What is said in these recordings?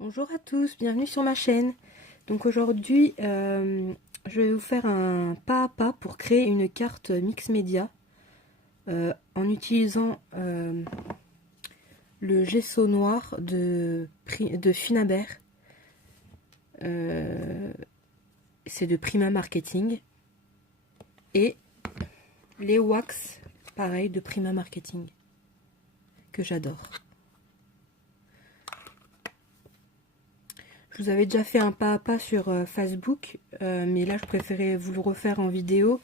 Bonjour à tous, bienvenue sur ma chaîne. Donc aujourd'hui, je vais vous faire un pas à pas pour créer une carte mix média en utilisant le gesso noir de Finabert. C'est de Prima Marketing. Et les wax, pareil, de Prima Marketing, que j'adore. Je vous avais déjà fait un pas à pas sur Facebook, mais là je préférais vous le refaire en vidéo.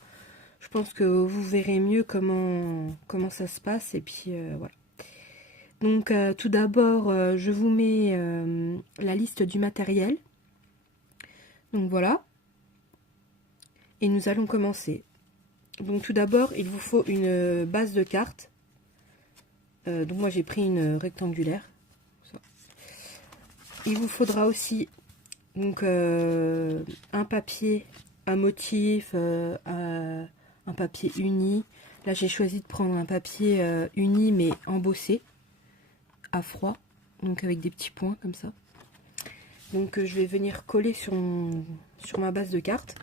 Je pense que vous verrez mieux comment ça se passe. Et puis voilà. Donc tout d'abord, je vous mets la liste du matériel. Donc voilà. Et nous allons commencer. Donc tout d'abord, il vous faut une base de carte. Donc moi j'ai pris une rectangulaire. Il vous faudra aussi donc un papier à motif, un papier uni. Là j'ai choisi de prendre un papier uni mais embossé à froid, donc avec des petits points comme ça. Donc je vais venir coller sur ma base de carte.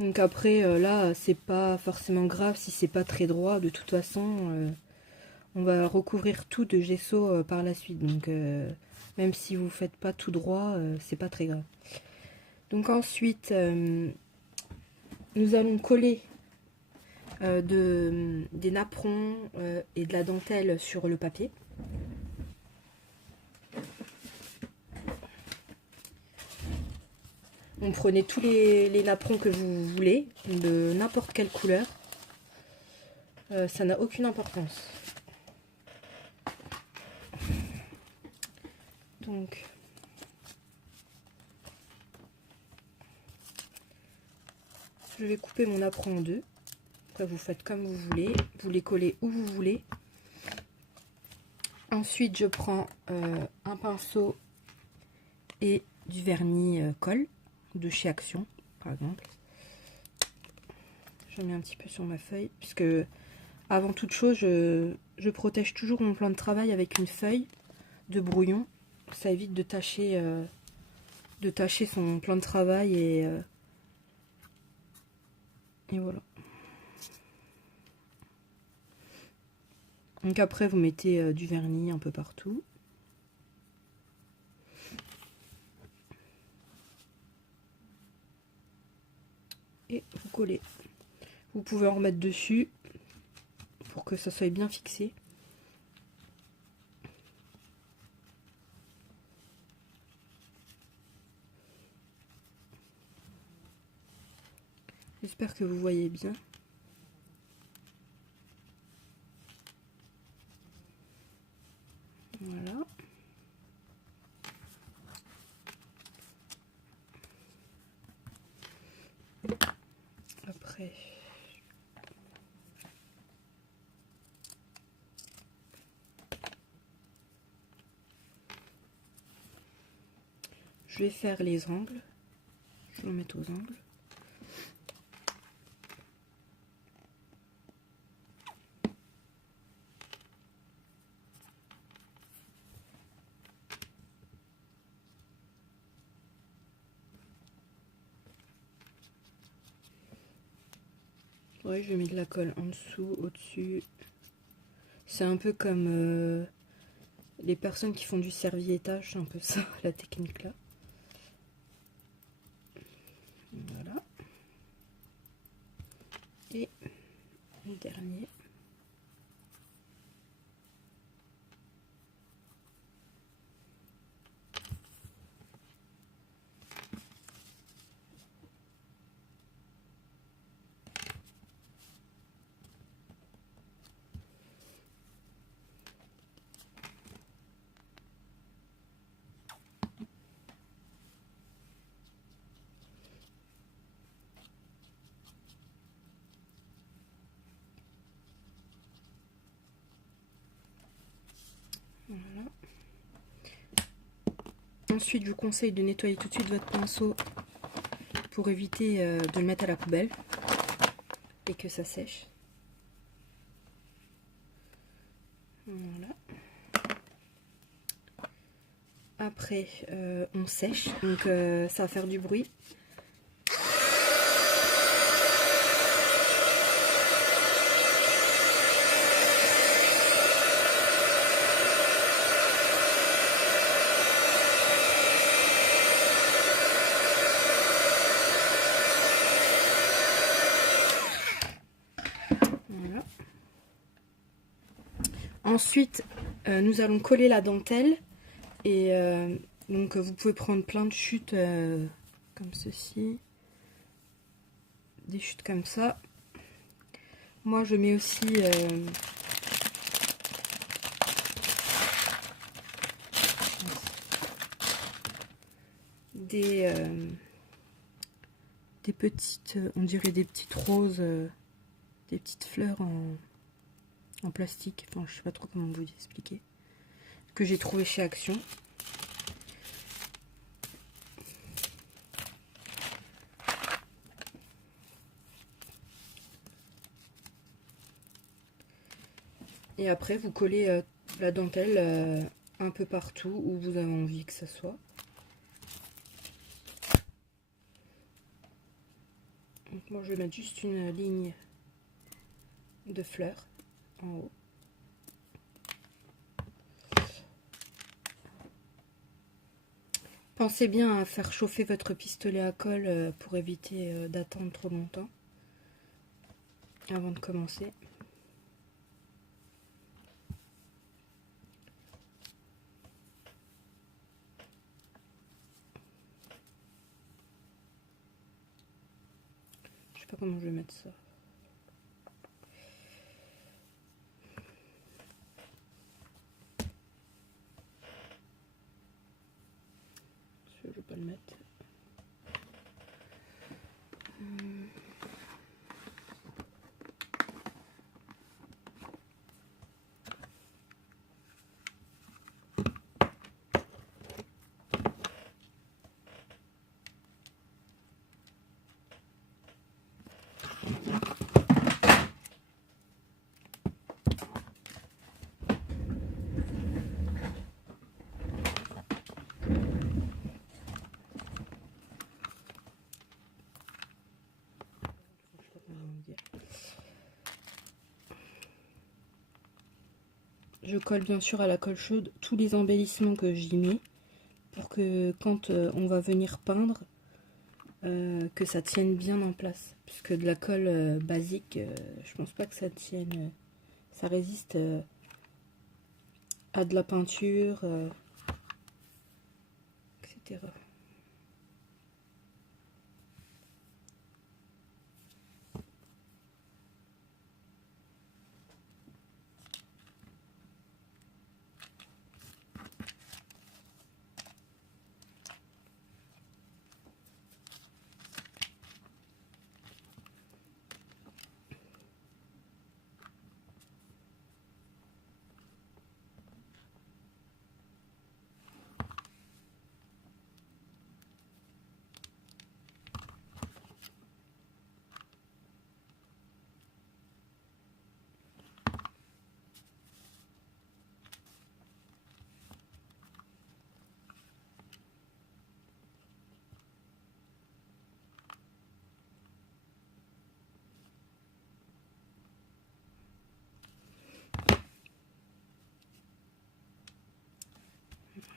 Donc après là c'est pas forcément grave si c'est pas très droit, de toute façon on va recouvrir tout de gesso par la suite, donc même si vous faites pas tout droit, c'est pas très grave. Donc ensuite nous allons coller des napperons et de la dentelle sur le papier. Donc prenez tous les napperons que vous voulez, de n'importe quelle couleur. Ça n'a aucune importance. Donc je vais couper mon napperon en deux. Après vous faites comme vous voulez, vous les collez où vous voulez. Ensuite je prends un pinceau et du vernis colle de chez Action par exemple. Je mets un petit peu sur ma feuille puisque avant toute chose je protège toujours mon plan de travail avec une feuille de brouillon. Ça évite de tacher son plan de travail et voilà. Donc après vous mettez du vernis un peu partout. Et vous collez. Vous pouvez en remettre dessus pour que ça soit bien fixé. J'espère que vous voyez bien. Voilà. Après, je vais faire les angles. Je vais en mettre aux angles. Ouais, je mets de la colle en dessous, au-dessus. C'est un peu comme les personnes qui font du serviettage, c'est un peu ça, la technique là. Voilà. Et le dernier. Ensuite, je vous conseille de nettoyer tout de suite votre pinceau pour éviter de le mettre à la poubelle et que ça sèche. Voilà. Après, on sèche, donc ça va faire du bruit. Voilà. Ensuite, nous allons coller la dentelle et donc vous pouvez prendre plein de chutes comme ceci, des chutes comme ça. Moi je mets aussi des petites, on dirait des petites roses, des petites fleurs en plastique, enfin je sais pas trop comment vous expliquer, que j'ai trouvé chez Action. Et après vous collez la dentelle un peu partout où vous avez envie que ça soit. Donc moi je vais mettre juste une ligne de fleurs en haut. Pensez bien à faire chauffer votre pistolet à colle pour éviter d'attendre trop longtemps avant de commencer. Je sais pas comment je vais mettre ça. Je vais pas le mettre. Je colle bien sûr à la colle chaude tous les embellissements que j'y mets pour que quand on va venir peindre, que ça tienne bien en place. Puisque de la colle basique, je pense pas que ça tienne, ça résiste à de la peinture, etc.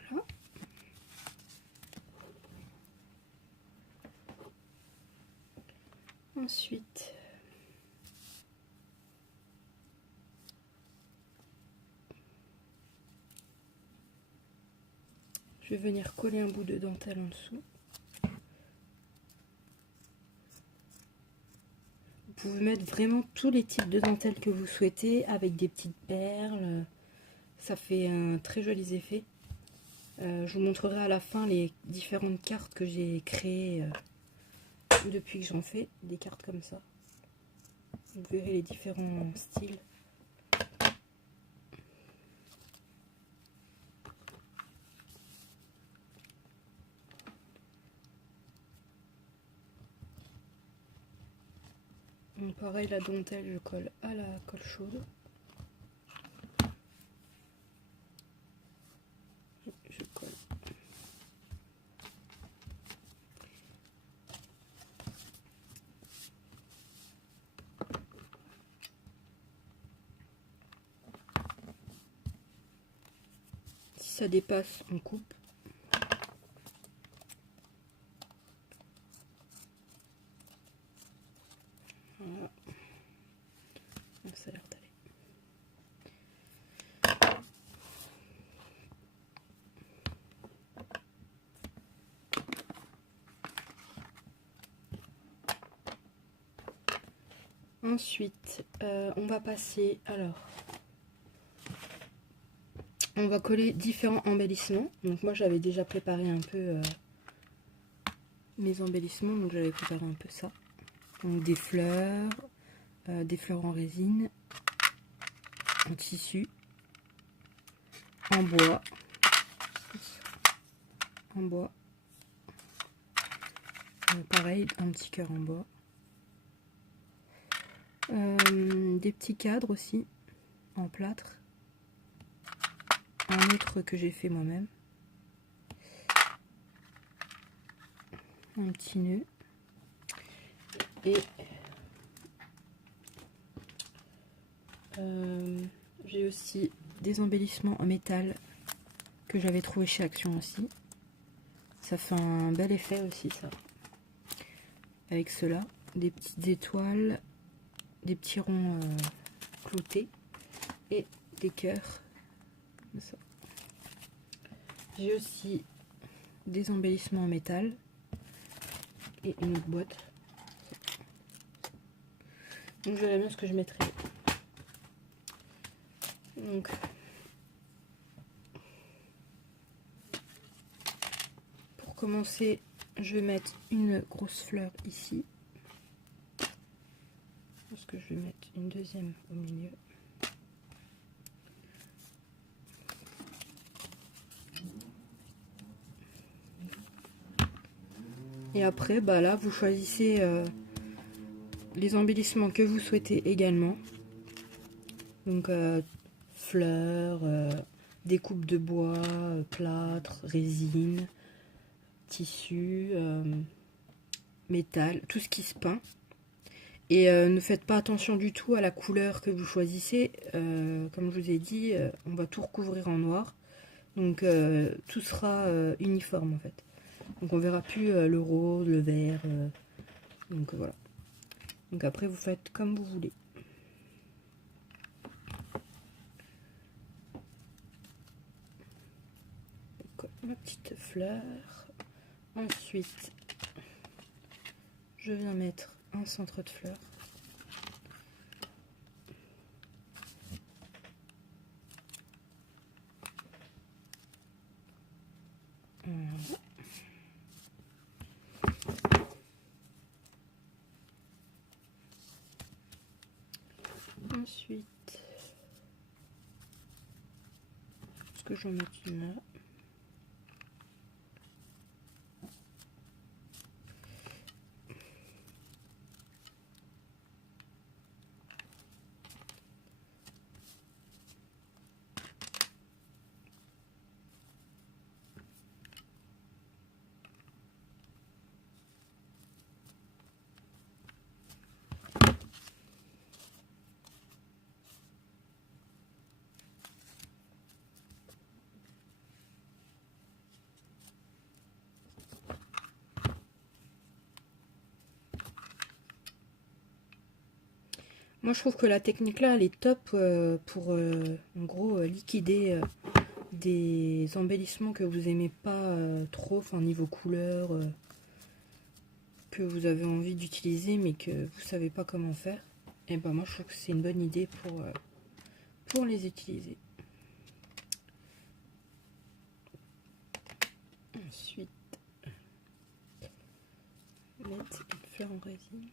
Voilà. Ensuite, je vais venir coller un bout de dentelle en dessous. Vous pouvez mettre vraiment tous les types de dentelles que vous souhaitez avec des petites perles. Ça fait un très joli effet. Je vous montrerai à la fin les différentes cartes que j'ai créées depuis que j'en fais, des cartes comme ça. Vous verrez les différents styles. Donc pareil, la dentelle, je colle à la colle chaude. Je colle. Si ça dépasse, on coupe. Voilà. Donc ça a l'air d'aller. Ensuite, on va passer, alors, on va coller différents embellissements. Donc moi j'avais déjà préparé un peu mes embellissements, donc j'avais préparé un peu ça. Donc des fleurs en résine, en tissu, en bois, pareil, un petit cœur en bois. Des petits cadres aussi en plâtre, un autre que j'ai fait moi-même, un petit nœud et j'ai aussi des embellissements en métal que j'avais trouvé chez Action aussi. Ça fait un bel effet aussi ça, avec cela, des petites étoiles, des petits ronds cloutés et des cœurs. J'ai aussi des embellissements en métal et une autre boîte. Donc je verrai bien ce que je mettrai. Donc pour commencer, je vais mettre une grosse fleur ici. Je pense que je vais mettre une deuxième au milieu. Et après, bah là, vous choisissez les embellissements que vous souhaitez également. Donc fleurs, découpe de bois, plâtre, résine, tissu, métal, tout ce qui se peint. Et ne faites pas attention du tout à la couleur que vous choisissez. Comme je vous ai dit, on va tout recouvrir en noir. Donc tout sera uniforme en fait. Donc on verra plus le rose, le vert. Donc voilà. Donc après vous faites comme vous voulez. Donc, ma petite fleur. Ensuite, je viens mettre un centre de fleur. Voilà. Ensuite, est-ce que j'en mets une là? Moi je trouve que la technique là elle est top pour en gros liquider des embellissements que vous aimez pas trop, enfin niveau couleur, que vous avez envie d'utiliser mais que vous savez pas comment faire. Et ben moi je trouve que c'est une bonne idée pour les utiliser. Ensuite, mettre une fleur en résine.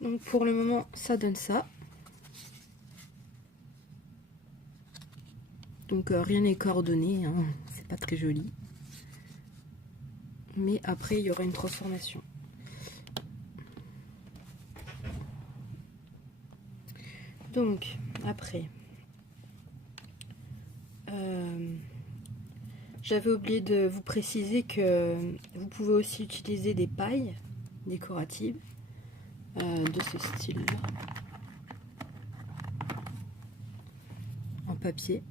Donc pour le moment, ça donne ça. Donc rien n'est coordonné, hein. C'est pas très joli. Mais après, il y aura une transformation. Donc, après, j'avais oublié de vous préciser que vous pouvez aussi utiliser des pailles décoratives de ce style-là, en papier.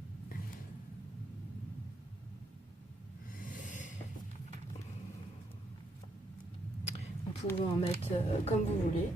Vous pouvez en mettre comme vous voulez.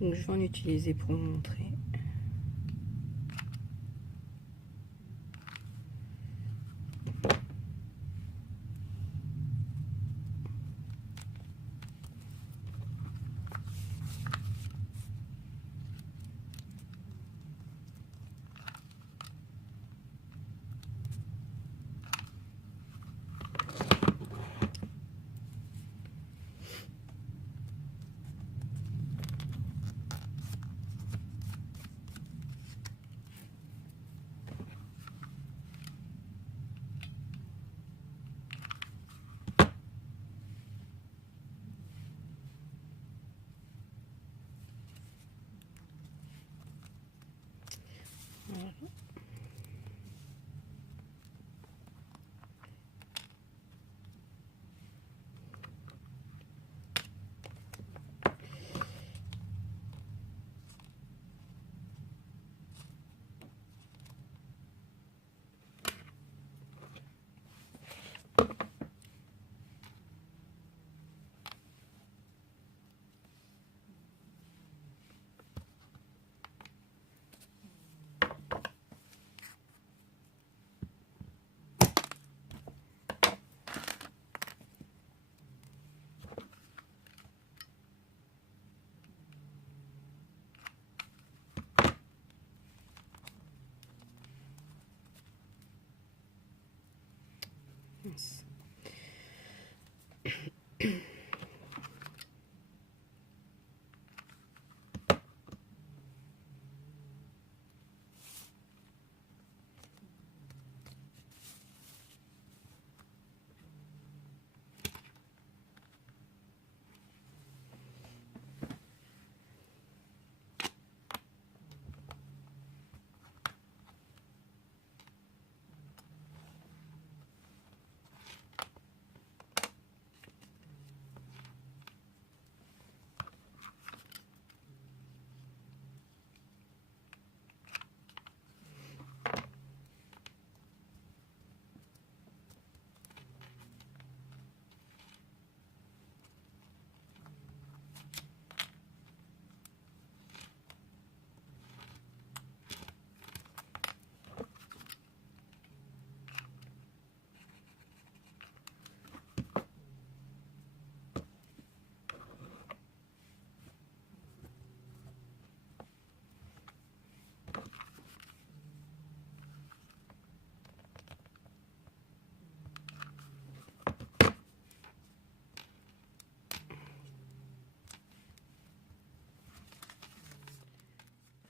Donc je vais en utiliser pour vous montrer. Voilà.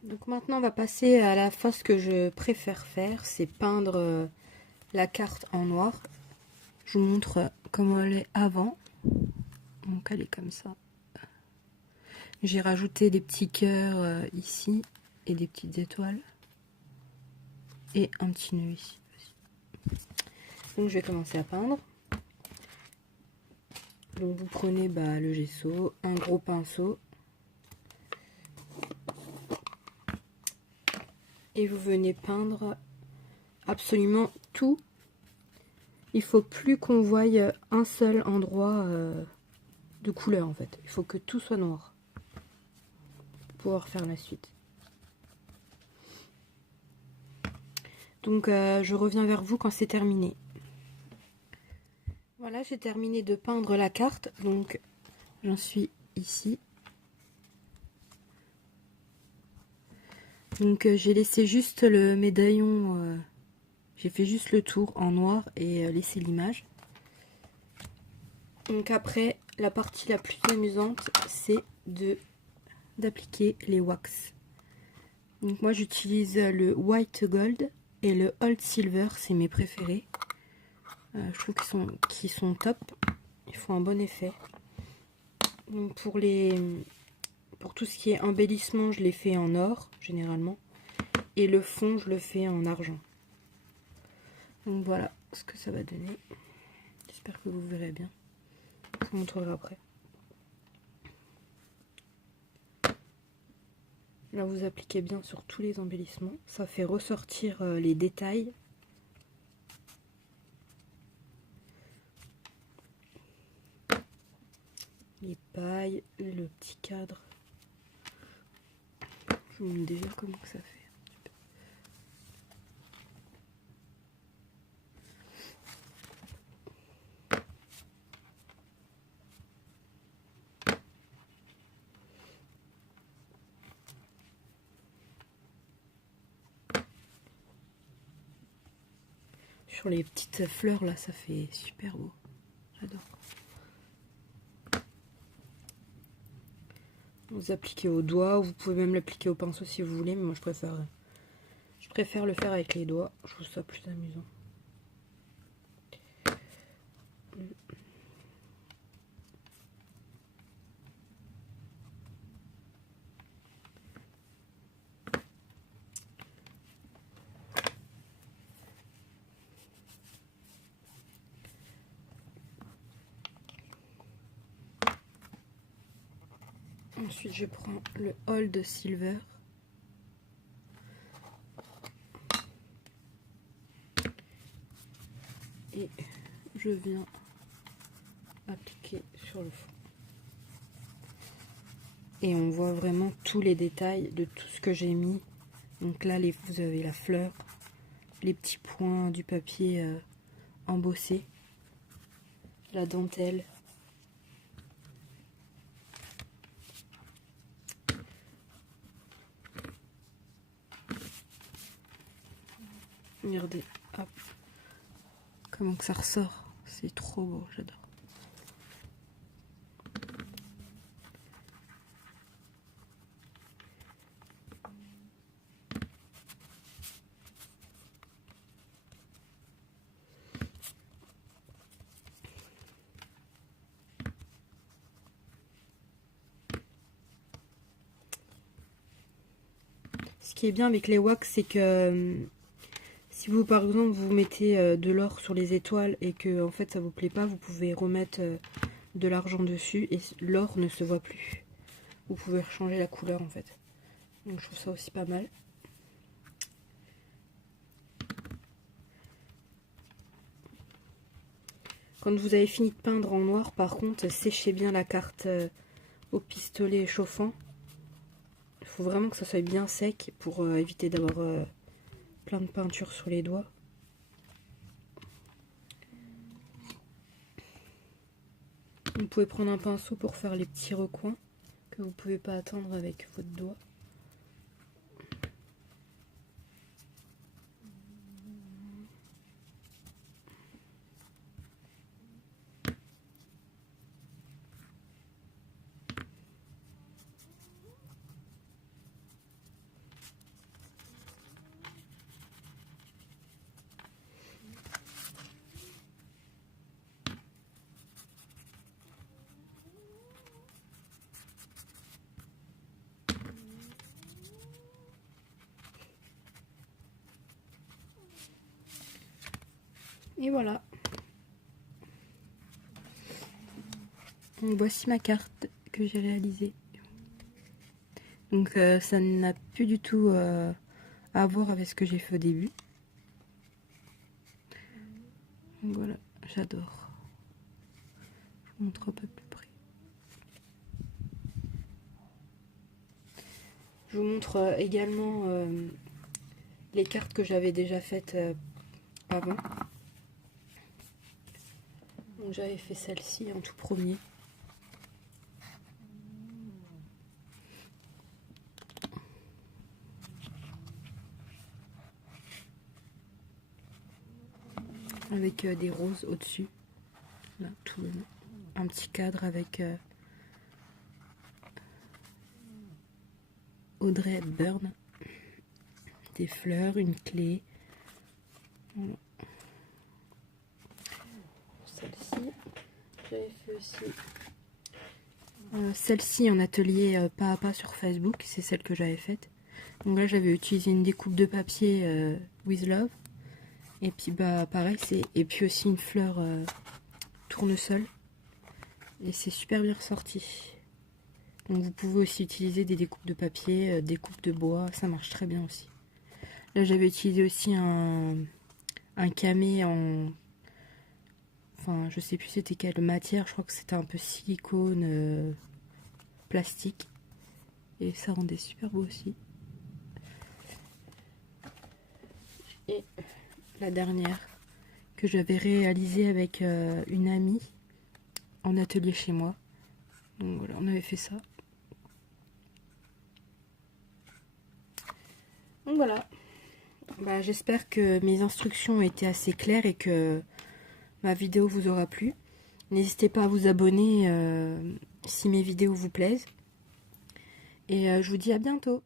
Donc maintenant on va passer à la phase que je préfère faire, c'est peindre la carte en noir. Je vous montre comment elle est avant. Donc elle est comme ça. J'ai rajouté des petits cœurs ici et des petites étoiles. Et un petit nœud ici aussi. Donc je vais commencer à peindre. Donc vous prenez le gesso, un gros pinceau. Et vous venez peindre absolument tout. Il faut plus qu'on voie un seul endroit de couleur en fait. Il faut que tout soit noir pour pouvoir faire la suite. Donc je reviens vers vous quand c'est terminé. Voilà, j'ai terminé de peindre la carte, donc j'en suis ici. Donc j'ai laissé juste le médaillon, j'ai fait juste le tour en noir et laissé l'image. Donc après, la partie la plus amusante, c'est d'appliquer les wax. Donc moi j'utilise le white gold et le old silver, c'est mes préférés. Je trouve qu'ils sont top, ils font un bon effet. Donc pour tout ce qui est embellissement, je les fais en or généralement, et le fond je le fais en argent. Donc voilà ce que ça va donner. J'espère que vous verrez bien. Je vous montrerai après. Là vous appliquez bien sur tous les embellissements, ça fait ressortir les détails. Les pailles, le petit cadre. Je vous montre déjà comment que ça fait. Sur les petites fleurs là, ça fait super beau. J'adore. Vous appliquez au doigt, ou vous pouvez même l'appliquer au pinceau si vous voulez, mais moi je préfère le faire avec les doigts. Je trouve ça plus amusant. Ensuite, je prends le old silver. Et je viens appliquer sur le fond. Et on voit vraiment tous les détails de tout ce que j'ai mis. Donc là, vous avez la fleur, les petits points du papier embossé, la dentelle. Regardez, hop, comment que ça ressort. C'est trop beau, j'adore. Ce qui est bien avec les wax, c'est que si vous, par exemple, vous mettez de l'or sur les étoiles et que en fait ça vous plaît pas, vous pouvez remettre de l'argent dessus et l'or ne se voit plus. Vous pouvez changer la couleur en fait. Donc je trouve ça aussi pas mal. Quand vous avez fini de peindre en noir, par contre, séchez bien la carte au pistolet chauffant. Il faut vraiment que ça soit bien sec pour éviter d'avoir plein de peinture sur les doigts. Vous pouvez prendre un pinceau pour faire les petits recoins que vous ne pouvez pas atteindre avec votre doigt. Et voilà. Donc voici ma carte que j'ai réalisée. Donc ça n'a plus du tout à voir avec ce que j'ai fait au début. Donc voilà, j'adore. Je vous montre un peu plus près. Je vous montre également les cartes que j'avais déjà faites avant. Donc j'avais fait celle-ci en tout premier. Avec des roses au-dessus. Là, un petit cadre avec Audrey Hepburn. Des fleurs, une clé. Voilà. Celle-ci, j'avais fait aussi celle-ci en atelier pas à pas sur Facebook, c'est celle que j'avais faite. Donc là j'avais utilisé une découpe de papier With Love. Et puis bah pareil, et puis aussi une fleur tournesol. Et c'est super bien ressorti. Donc vous pouvez aussi utiliser des découpes de papier, des coupes de bois, ça marche très bien aussi. Là j'avais utilisé aussi un camé en... Enfin je sais plus c'était quelle matière, je crois que c'était un peu silicone, plastique. Et ça rendait super beau aussi. Et la dernière que j'avais réalisée avec une amie en atelier chez moi. Donc voilà, on avait fait ça. Donc voilà. Bah, j'espère que mes instructions ont été assez claires et que ma vidéo vous aura plu. N'hésitez pas à vous abonner si mes vidéos vous plaisent. Et je vous dis à bientôt.